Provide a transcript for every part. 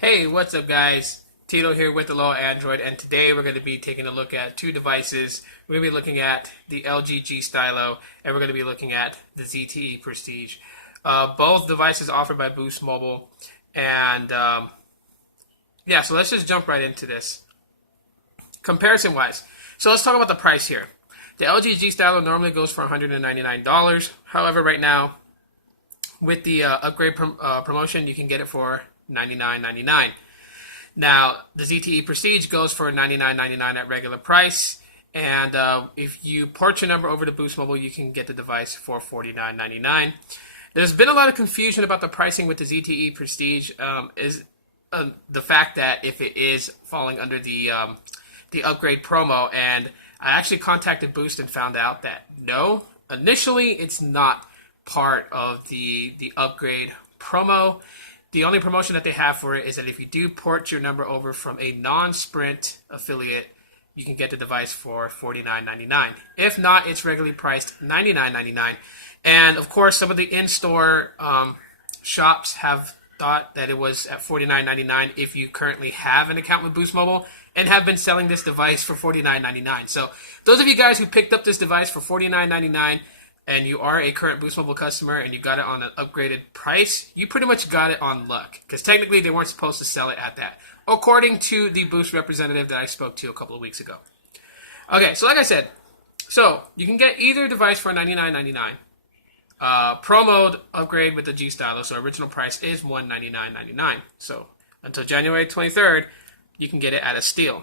Hey, what's up guys? Tito here with Aloha Android, and today we're going to be taking a look at two devices. We're going to be looking at the LG G Stylo, and we're going to be looking at the ZTE Prestige. Both devices offered by Boost Mobile, and yeah, so let's just jump right into this. Comparison-wise, so let's talk about the price here. The LG G Stylo normally goes for $199. However, right now, with the upgrade promotion, you can get it for $99.99. Now, the ZTE Prestige goes for $99.99 at regular price, and if you port your number over to Boost Mobile, you can get the device for $49.99. There's been a lot of confusion about the pricing with the ZTE Prestige. The fact that if it is falling under the upgrade promo, and I actually contacted Boost and found out that no, initially it's not part of the upgrade promo. The only promotion that they have for it is that if you do port your number over from a non-Sprint affiliate, you can get the device for $49.99. If not, it's regularly priced $99.99. And of course, some of the in-store shops have thought that it was at $49.99 if you currently have an account with Boost Mobile, and have been selling this device for $49.99. So those of you guys who picked up this device for $49.99 and you are a current Boost Mobile customer and you got it on an upgraded price, you pretty much got it on luck, because technically they weren't supposed to sell it at that, according to the Boost representative that I spoke to a couple of weeks ago. Okay, so like I said, so you can get either device for $99.99. Promoed upgrade with the G Stylo, so original price is $199.99. So until January 23rd, you can get it at a steal.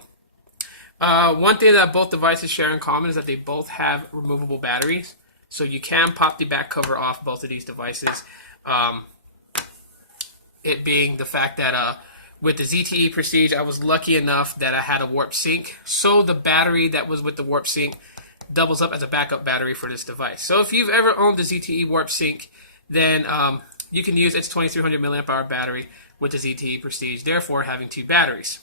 One thing that both devices share in common is that they both have removable batteries. So you can pop the back cover off both of these devices. It being the fact that with the ZTE Prestige, I was lucky enough that I had a warp sync. So the battery that was with the warp sync doubles up as a backup battery for this device. So if you've ever owned the ZTE warp sync, then you can use its 2300 milliamp hour battery with the ZTE Prestige, therefore having two batteries.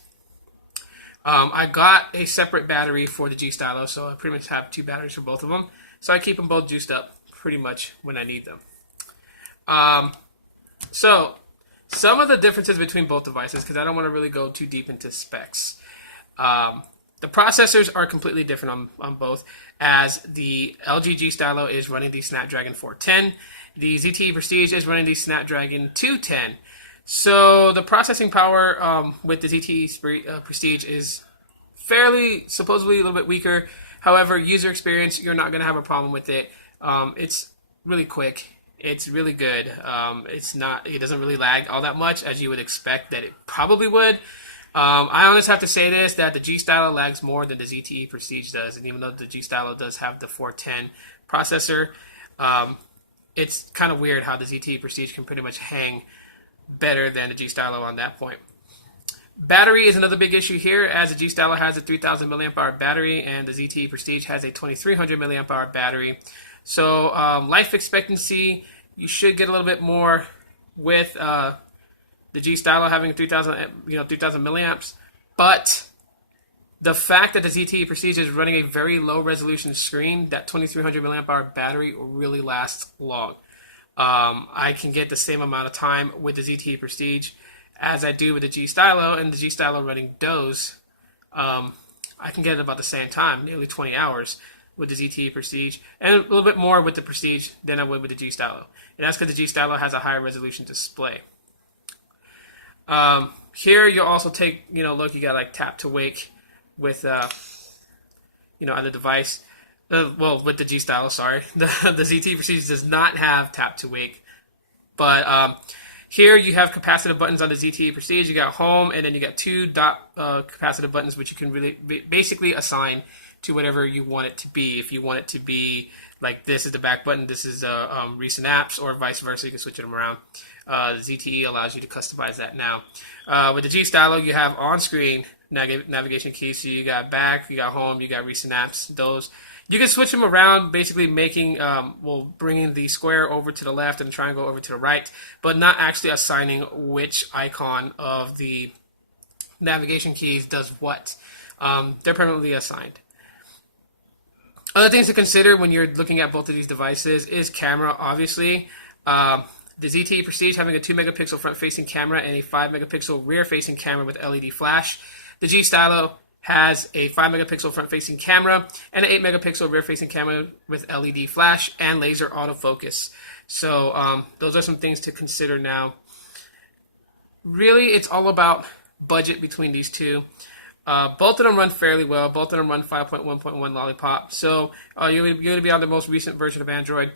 I got a separate battery for the G Stylo, so I pretty much have two batteries for both of them. So I keep them both juiced up pretty much when I need them. So some of the differences between both devices, because I don't want to really go too deep into specs. The processors are completely different on both, as the LG G Stylo is running the Snapdragon 410. The ZTE Prestige is running the Snapdragon 210. So the processing power with the ZTE Prestige is supposedly a little bit weaker. However, user experience, you're not going to have a problem with it. It's really quick. It's really good. It doesn't really lag all that much, as you would expect that it probably would. I honestly have to say this, that the G Stylo lags more than the ZTE Prestige does. And even though the G Stylo does have the 410 processor, it's kind of weird how the ZTE Prestige can pretty much hang better than the G Stylo on that point. Battery is another big issue here, as the G Stylo has a 3000 milliamp hour battery and the ZTE Prestige has a 2300 milliamp hour battery. So life expectancy, you should get a little bit more with the G Stylo having 3000 milliamps, but the fact that the ZTE Prestige is running a very low resolution screen, that 2300 milliamp hour battery really lasts long. I can get the same amount of time with the ZTE Prestige as I do with the G Stylo, and the G Stylo running DOS, I can get it about the same time, nearly 20 hours with the ZTE Prestige, and a little bit more with the Prestige than I would with the G Stylo. And that's because the G Stylo has a higher resolution display. Here you'll also take, look, you got like tap to wake with, on the device. With the G Stylo, sorry. The ZTE Prestige does not have tap to wake, but here you have capacitive buttons on the ZTE Prestige. You got home, and then you got two dot capacitive buttons, which you can really basically assign to whatever you want it to be. If you want it to be like this is the back button, this is recent apps, or vice versa, you can switch them around. The ZTE allows you to customize that now. With the G Stylo, you have on-screen navigation keys. So you got back, you got home, you got recent apps. Those you can switch them around, basically making, bringing the square over to the left and the triangle over to the right, but not actually assigning which icon of the navigation keys does what. They're permanently assigned. Other things to consider when you're looking at both of these devices is camera, obviously. The the ZTE Prestige having a 2 megapixel front facing camera and a 5 megapixel rear facing camera with LED flash. The G Stylo has a 5 megapixel front facing camera and an 8 megapixel rear facing camera with LED flash and laser autofocus. So those are some things to consider now. Really, it's all about budget between these two. Both of them run fairly well. Both of them run 5.1.1 Lollipop. So you're going to be on the most recent version of Android.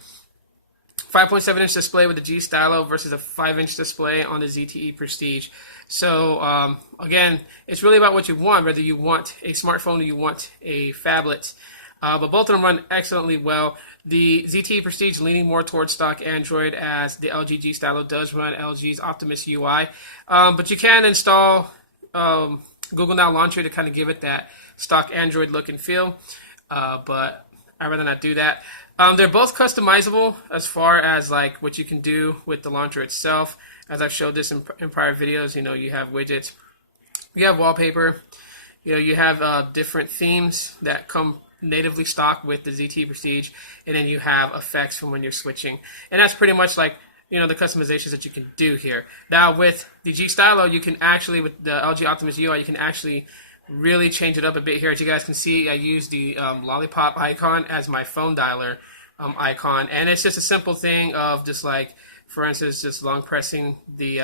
5.7-inch display with the G Stylo versus a 5-inch display on the ZTE Prestige. So again, it's really about what you want, whether you want a smartphone or you want a phablet. But both of them run excellently well. The ZTE Prestige leaning more towards stock Android, as the LG G Stylo does run LG's Optimus UI. But you can install Google Now Launcher to kind of give it that stock Android look and feel. But I'd rather not do that. They're both customizable as far as like what you can do with the launcher itself. As I've showed this in prior videos, you have widgets, you have wallpaper, you have different themes that come natively stock with the ZTE Prestige, and then you have effects from when you're switching. And that's pretty much like the customizations that you can do here. Now with the G Stylo, you can actually, with the LG Optimus UI, you can actually really change it up a bit here. As you guys can see, I use the lollipop icon as my phone dialer icon, and it's just a simple thing of just like, for instance, just long pressing the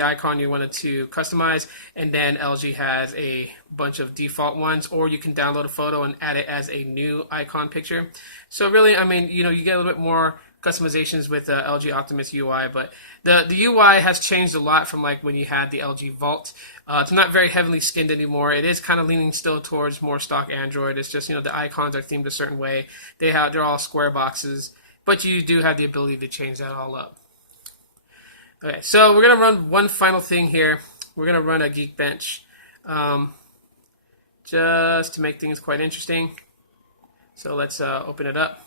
icon you wanted to customize, and then LG has a bunch of default ones, or you can download a photo and add it as a new icon picture. So really, I mean, you get a little bit more customizations with the LG Optimus UI, but the UI has changed a lot from like when you had the LG Vault. It's not very heavily skinned anymore. It is kind of leaning still towards more stock Android. It's just the icons are themed a certain way. They're all square boxes, but you do have the ability to change that all up. Okay, so we're gonna run one final thing here. We're gonna run a Geekbench, just to make things quite interesting. So let's open it up.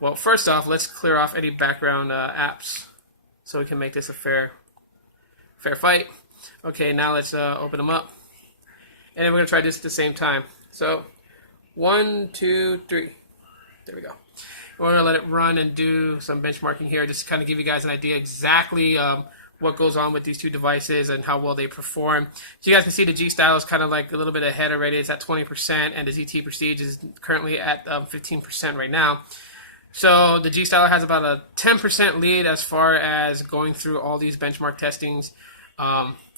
Well, first off, let's clear off any background apps so we can make this a fair fight. Okay, now let's open them up. And then we're going to try this at the same time. So, 1, 2, 3. There we go. We're going to let it run and do some benchmarking here, just to kind of give you guys an idea exactly what goes on with these two devices and how well they perform. So you guys can see the G Stylo is kind of like a little bit ahead already. It's at 20%, and the ZTE Prestige is currently at 15% right now. So the G Stylo has about a 10% lead as far as going through all these benchmark testings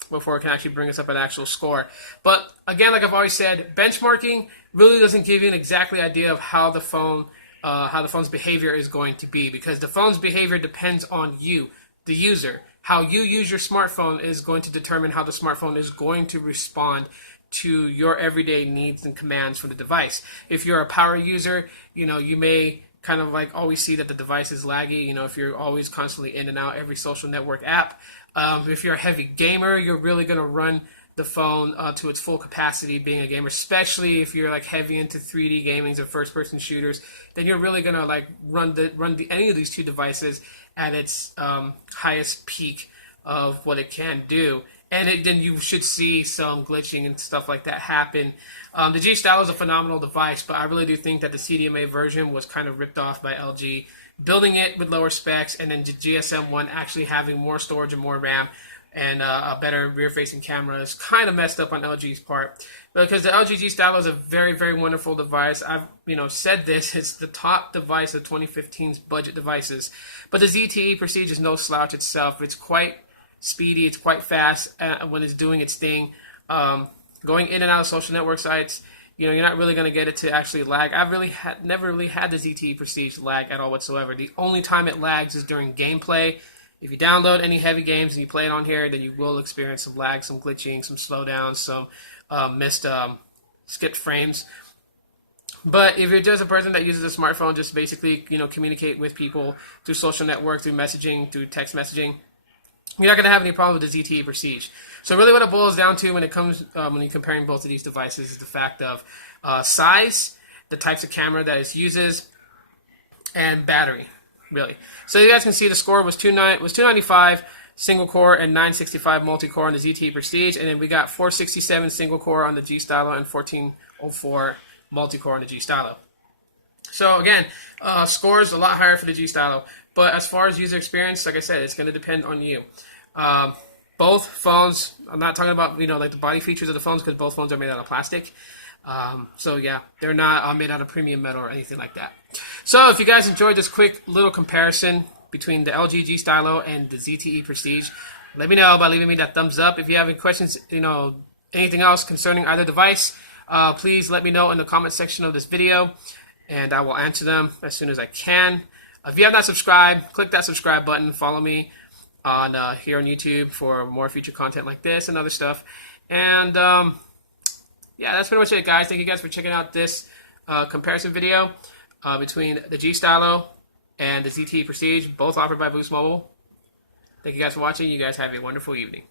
before it can actually bring us up an actual score. But again, like I've always said, benchmarking really doesn't give you an exactly idea of how the phone's behavior is going to be, because the phone's behavior depends on you, the user. How you use your smartphone is going to determine how the smartphone is going to respond to your everyday needs and commands from the device. If you're a power user, you may kind of like always see that the device is laggy, if you're always constantly in and out every social network app. If you're a heavy gamer, you're really going to run the phone to its full capacity being a gamer, especially if you're like heavy into 3D gaming or first-person shooters, then you're really going to like run any of these two devices at its highest peak of what it can do. And then you should see some glitching and stuff like that happen. The G Stylo is a phenomenal device, but I really do think that the CDMA version was kind of ripped off by LG, building it with lower specs, and then the GSM one actually having more storage and more RAM and a better rear-facing camera is kind of messed up on LG's part. Because the LG G Stylo is a very, very wonderful device. I've said this, it's the top device of 2015's budget devices. But the ZTE Prestige is no slouch itself. It's quite speedy, it's quite fast when it's doing its thing. Going in and out of social network sites, you're not really going to get it to actually lag. I've never really had the ZTE Prestige lag at all whatsoever. The only time it lags is during gameplay. If you download any heavy games and you play it on here, then you will experience some lag, some glitching, some slowdowns, some missed skipped frames. But if you're just a person that uses a smartphone, just basically communicate with people through social network, through messaging, through text messaging, you're not going to have any problem with the ZTE Prestige. So really what it boils down to when it comes, when you're comparing both of these devices, is the fact of size, the types of camera that it uses, and battery, really. So you guys can see the score was 295 single core and 965 multi-core on the ZTE Prestige, and then we got 467 single core on the G Stylo and 1404 multi-core on the G Stylo. So again, scores a lot higher for the G Stylo. But as far as user experience, like I said, it's going to depend on you. Both phones, I'm not talking about, like the body features of the phones, because both phones are made out of plastic. So yeah, they're not made out of premium metal or anything like that. So if you guys enjoyed this quick little comparison between the LG G Stylo and the ZTE Prestige, let me know by leaving me that thumbs up. If you have any questions, anything else concerning either device, please let me know in the comment section of this video, and I will answer them as soon as I can. If you have not subscribed, click that subscribe button. Follow me on here on YouTube for more future content like this and other stuff. And yeah, that's pretty much it, guys. Thank you guys for checking out this comparison video between the G Stylo and the ZTE Prestige, both offered by Boost Mobile. Thank you guys for watching. You guys have a wonderful evening.